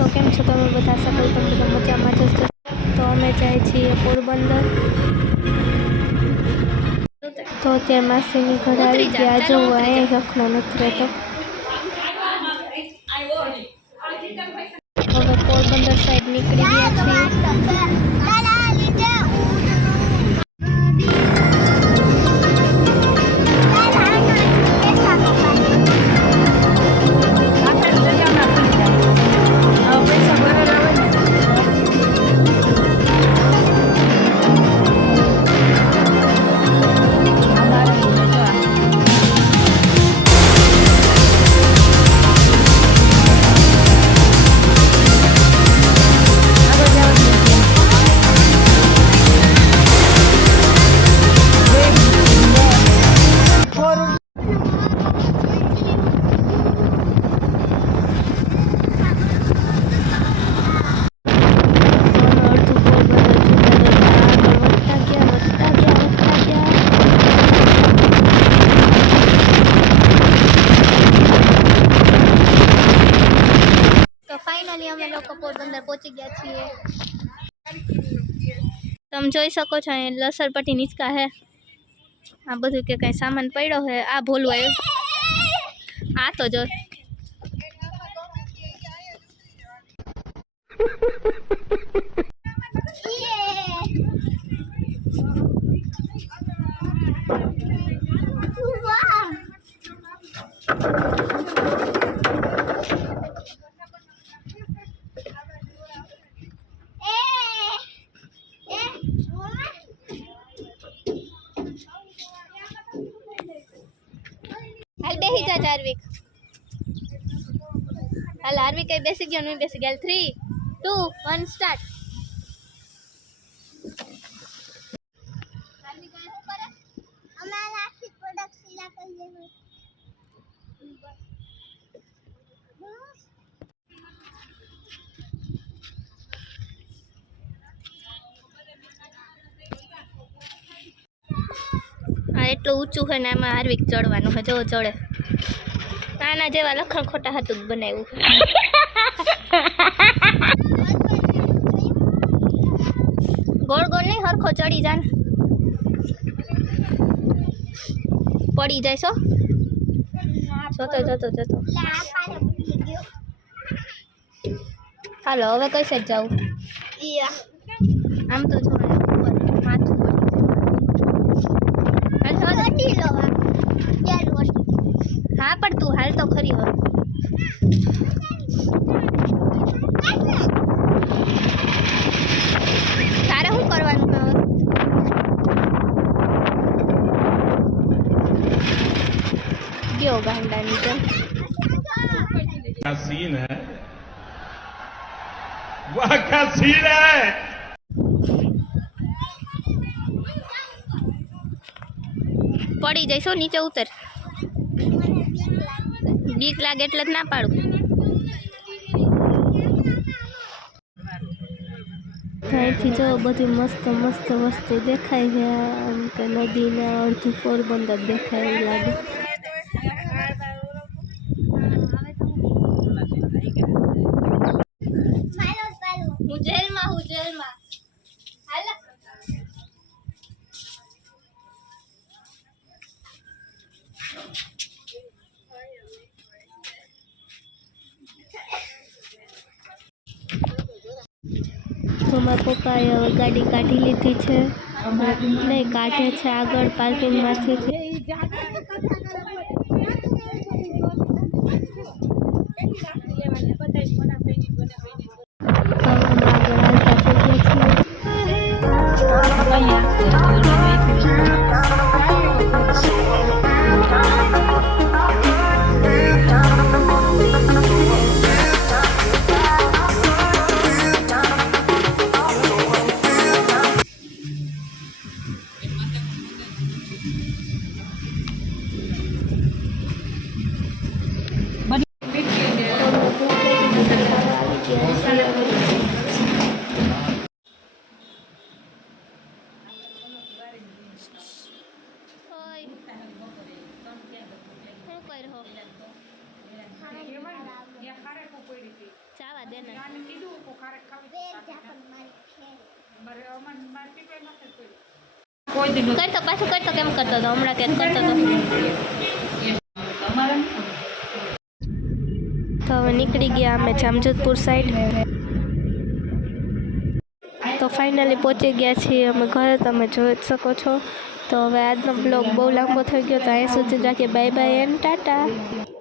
તો કેમ છો તમે બધા? સકલ તમે બધા મજામાં જ હશો? તો અમે જાય છીએ પોરબંદર. તો અત્યારે માસીની ઘરે આવી ગયા. જો અહીંયા રખનો નથી રહેતો. હવે પોરબંદર સાઈડ નીકળી ગયા છીએ. પોરબંદર પહોંચી ગયા છીએ. તમે જોઈ શકો છો અહીં લસરપટ્ટી નીચકા હે. આ બધું કે કઈ સામાન પડ્યો હે. આ ભોલું આવ્યું. આ તો જો બેસી જા ચાર્વિક. હાલ હાર્વિક કઈ બેસી ગયો નહીં બેસી ગયા. 3 2 1 સ્ટાર્ટ. હાર્વિક આ શું કરે? અમારા આખી પ્રોડક્ટ સીલા કરી દેવું. આ એટલું ઊંચું હોય ને આમાં હાર્વિક ચડવાનું હોય. જો ચડે. આના જેવા લખણ ખોટા હાથું બનાવ્યું. ગોળ ગોળ નહીં હરખો ચડી જાય. પડી જાય છો. જોતો હાલો હવે કઈ સાઈડ જાવું? આમ તો જો માથું હા પણ તું હાલ તો ખરી. હવે તારે શું કરવાનું? ગયો ગાંડાની જેમ. क्या सीन है, वाह क्या सीन है. પડી જઈશો. નીચે ઉતર. બીક લાગે એટલે જ ના પાડું. અહીંથી જો બધી મસ્ત મસ્ત વસ્તુ દેખાય છે. આમ કે નદીને અડધું પોરબંદર દેખાય એવું લાગે. હું જેલમાં હાલ. તો મારા પપ્પાએ હવે ગાડી કાઢી લીધી છે. નહીં કાઢે છે આગળ પાર્કિંગમાંથી. જવા દે ને કરતો પાછું કરતો કેમ કરતો હતો હમણાં કેમ કરતો હતો તો હવે નીકળી ગયા અમે જામજોધપુર સાઈડ તો ફાઇનલી પહોંચી ગયા છીએ અમે ઘરે તમે જોઈ જ શકો છો તો હવે આજનો બ્લોગ બહુ લાંબો થઈ ગયો તો અહીં સુધી રાખીએ બાય બાય એન્ડ ટાટા